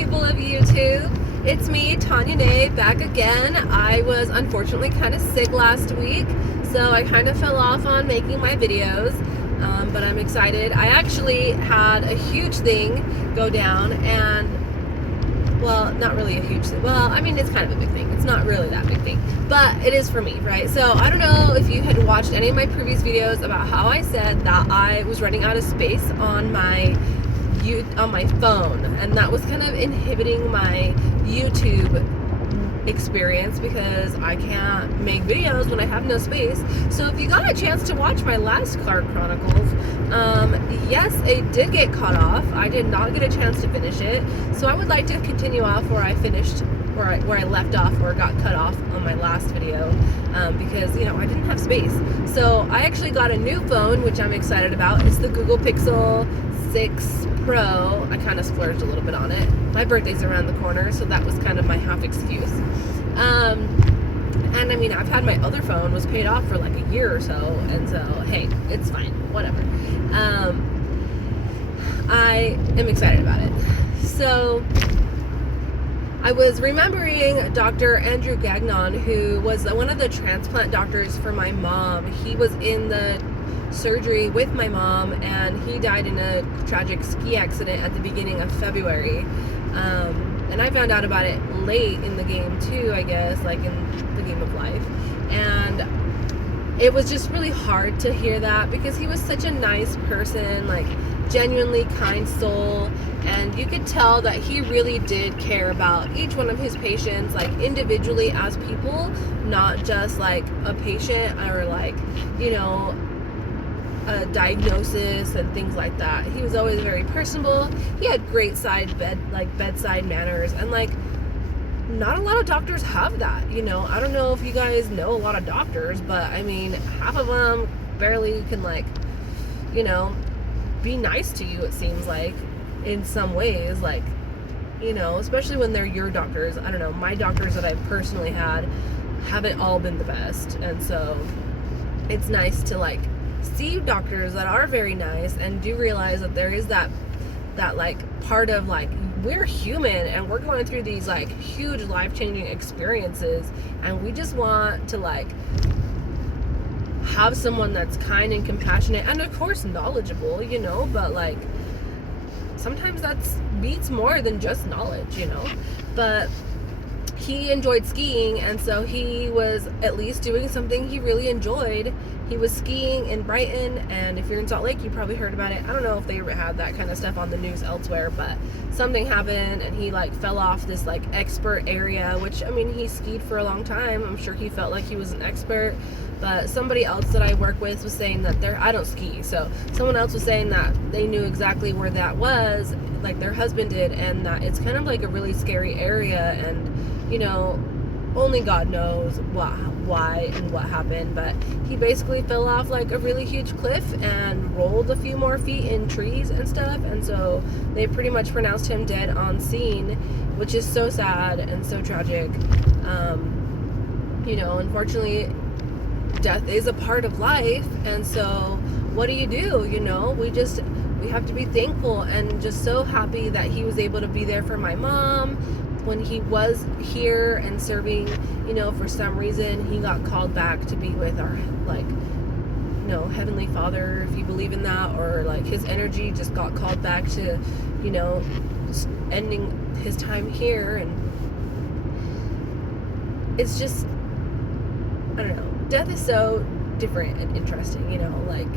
people of YouTube. It's me, Tanya Nay, back again. I was unfortunately kind of sick last week, so I kind of fell off on making my videos, but I'm excited. I actually had a huge thing go down, and, well, not really a huge thing. Well, I mean, it's kind of a big thing. It's not really that big thing, but it is for me, right? So I don't know if you had watched any of my previous videos about how I said that I was running out of space on my phone, and that was kind of inhibiting my YouTube experience because I can't make videos when I have no space. So if you got a chance to watch my last Chronicles, yes, it did get cut off. I did not get a chance to finish it, so I would like to continue off where I finished, where I left off, or got cut off on my last video, because I didn't have space. So I actually got a new phone, which I'm excited about. It's the Google Pixel 6 Pro. I kind of splurged a little bit on it. My birthday's around the corner, so that was kind of my half excuse. And I mean, I've had my other phone was paid off for like a year or so, and so hey, it's fine, whatever. I am excited about it. So I was remembering Dr. Andrew Gagnon, who was one of the transplant doctors for my mom. He was in the surgery with my mom, and he died in a tragic ski accident at the beginning of February. And I found out about it late in the game too, I guess, like in the game of life. And it was just really hard to hear that because he was such a nice person, like genuinely kind soul, and you could tell that he really did care about each one of his patients, like individually as people, not just like a patient or like, a diagnosis and things like that. He was always very personable. He had great bedside manners, and like not a lot of doctors have that. I don't know if you guys know a lot of doctors, but I mean, half of them barely can be nice to you, it seems like, in some ways, like, especially when they're your doctors. I don't know, my doctors that I've personally had haven't all been the best, and so it's nice to like see doctors that are very nice and do realize that there is that like part of like, we're human and we're going through these like huge life-changing experiences, and we just want to like have someone that's kind and compassionate and of course knowledgeable, but like sometimes that's beats more than just knowledge, but he enjoyed skiing, and so he was at least doing something he really enjoyed. He was skiing in Brighton, and if you're in Salt Lake, you probably heard about it. I don't know if they ever had that kind of stuff on the news elsewhere, but something happened, and he like fell off this like expert area, which, I mean, he skied for a long time. I'm sure he felt like he was an expert, but somebody else that I work with was saying that I don't ski, so someone else was saying that they knew exactly where that was, like their husband did, and that it's kind of like a really scary area, and only God knows why and what happened, but he basically fell off like a really huge cliff and rolled a few more feet in trees and stuff, and so they pretty much pronounced him dead on scene, which is so sad and so tragic. Unfortunately, death is a part of life, and so what do? We have to be thankful and just so happy that he was able to be there for my mom when he was here and serving. For some reason he got called back to be with our Heavenly Father, if you believe in that, or like his energy just got called back to ending his time here, and it's just, I don't know, death is so different and interesting, like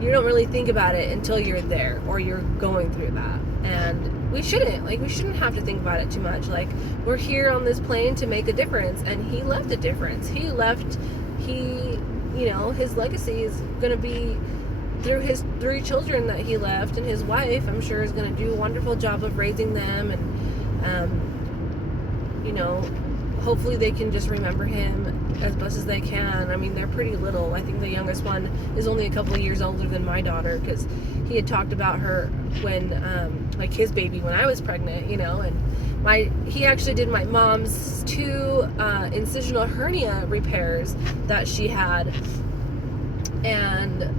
you don't really think about it until you're there or you're going through that. And we shouldn't have to think about it too much. Like, we're here on this plane to make a difference, and he left a difference. His legacy is going to be through his 3 children that he left, and his wife, I'm sure, is going to do a wonderful job of raising them, and hopefully they can just remember him as best as they can. I mean, they're pretty little. I think the youngest one is only a couple of years older than my daughter, because he had talked about her when like his baby when I was pregnant, and he actually did my mom's 2 incisional hernia repairs that she had, and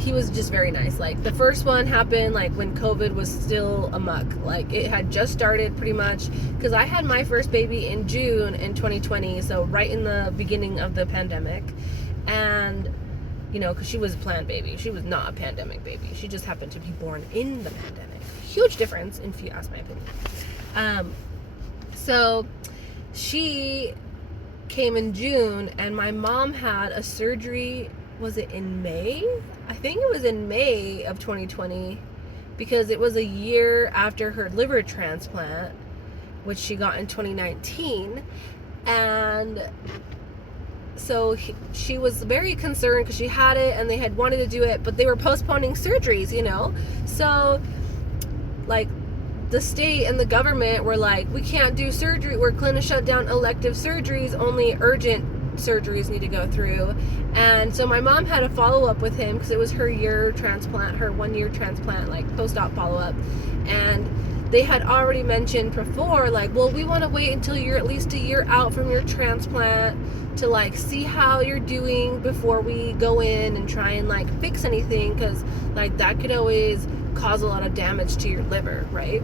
he was just very nice. Like, the first one happened like when COVID was still amok. Like, it had just started pretty much, because I had my first baby in June in 2020, so right in the beginning of the pandemic. And because she was a planned baby, she was not a pandemic baby. She just happened to be born in the pandemic. Huge difference, if you ask my opinion. So she came in June, and my mom had a surgery. Was it in May? I think it was in May of 2020, because it was a year after her liver transplant, which she got in 2019. And so she was very concerned because she had it and they had wanted to do it, but they were postponing surgeries, So, like, the state and the government were like, we can't do surgery. We're going to shut down elective surgeries. Only urgent surgeries need to go through. And so my mom had a follow-up with him because it was her 1 year transplant, like post-op follow-up. And they had already mentioned before, like, well, we want to wait until you're at least a year out from your transplant to, like, see how you're doing before we go in and try and, like, fix anything, because, like, that could always cause a lot of damage to your liver, right?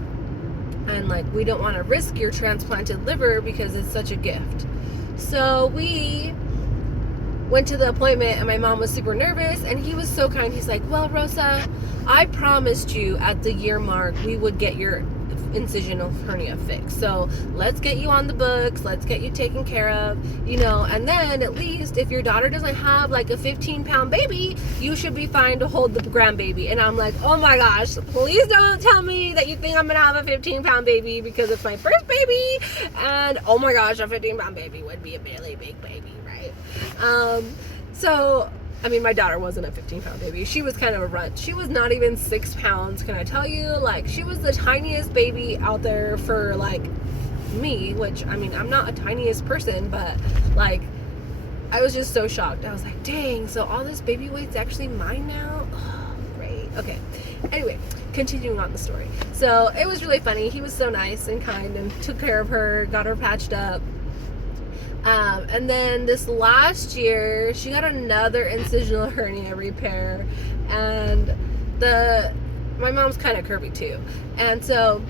And, like, we don't want to risk your transplanted liver because it's such a gift. So we went to the appointment, and my mom was super nervous, and he was so kind. He's like, well, Rosa, I promised you at the year mark we would get your incisional hernia fixed. So let's get you on the books. Let's get you taken care of, and then at least if your daughter doesn't have like a 15-pound baby, you should be fine to hold the grandbaby. And I'm like, oh my gosh, please don't tell me that you think I'm going to have a 15-pound baby, because it's my first baby. And oh my gosh, a 15-pound baby would be a really big baby, right? So my daughter wasn't a 15-pound baby. She was kind of a runt. She was not even 6 pounds, can I tell you? Like, she was the tiniest baby out there for, like, me, which, I'm not a tiniest person, but, like, I was just so shocked. I was like, dang, so all this baby weight's actually mine now? Oh, great. Okay. Anyway, continuing on the story. So, it was really funny. He was so nice and kind and took care of her, got her patched up. And then this last year, she got another incisional hernia repair, and my mom's kind of curvy too, and so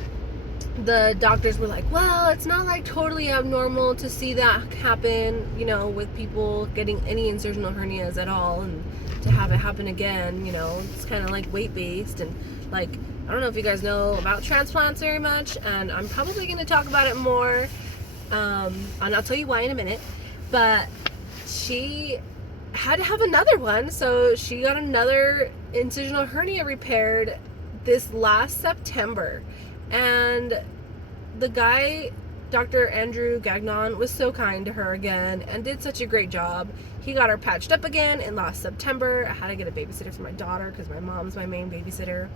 the doctors were like, well, it's not like totally abnormal to see that happen, with people getting any incisional hernias at all, and to have it happen again, it's kind of like weight-based, and like, I don't know if you guys know about transplants very much, and I'm probably going to talk about it more. And I'll tell you why in a minute, but she had to have another one, so she got another incisional hernia repaired this last September, and the guy, Dr. Andrew Gagnon, was so kind to her again and did such a great job. He got her patched up again in last September. I had to get a babysitter for my daughter because my mom's my main babysitter.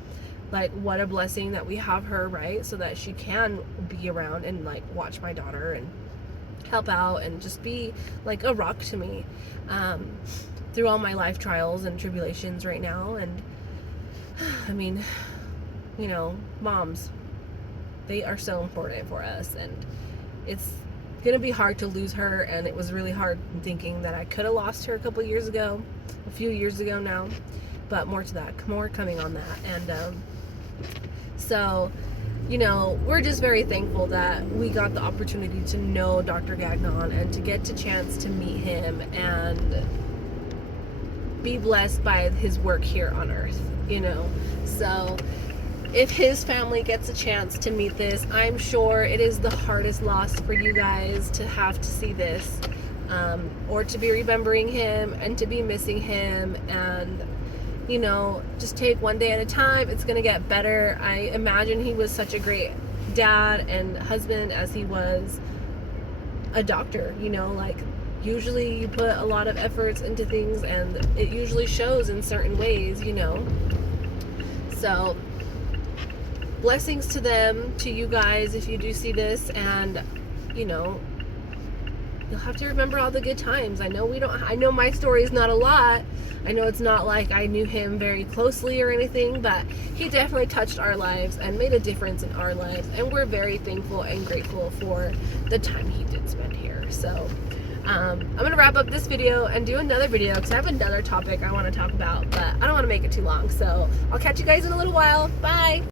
Like, what a blessing that we have her, right? So that she can be around and, like, watch my daughter and help out and just be, like, a rock to me through all my life trials and tribulations right now. And, moms, they are so important for us. And it's going to be hard to lose her. And it was really hard thinking that I could have lost her a few years ago now. But more coming on that. And, so, we're just very thankful that we got the opportunity to know Dr. Gagnon and to get the chance to meet him and be blessed by his work here on earth, So, if his family gets a chance to meet this, I'm sure it is the hardest loss for you guys to have to see this, or to be remembering him and to be missing him, and just take one day at a time. It's going to get better. I imagine he was such a great dad and husband as he was a doctor, like, usually you put a lot of efforts into things and it usually shows in certain ways, So, blessings to them, to you guys, if you do see this, and, you'll have to remember all the good times. I know my story is not a lot. I know it's not like I knew him very closely or anything, but he definitely touched our lives and made a difference in our lives, and we're very thankful and grateful for the time he did spend here. So, I'm gonna wrap up this video and do another video because I have another topic I want to talk about, but I don't want to make it too long. So I'll catch you guys in a little while. Bye.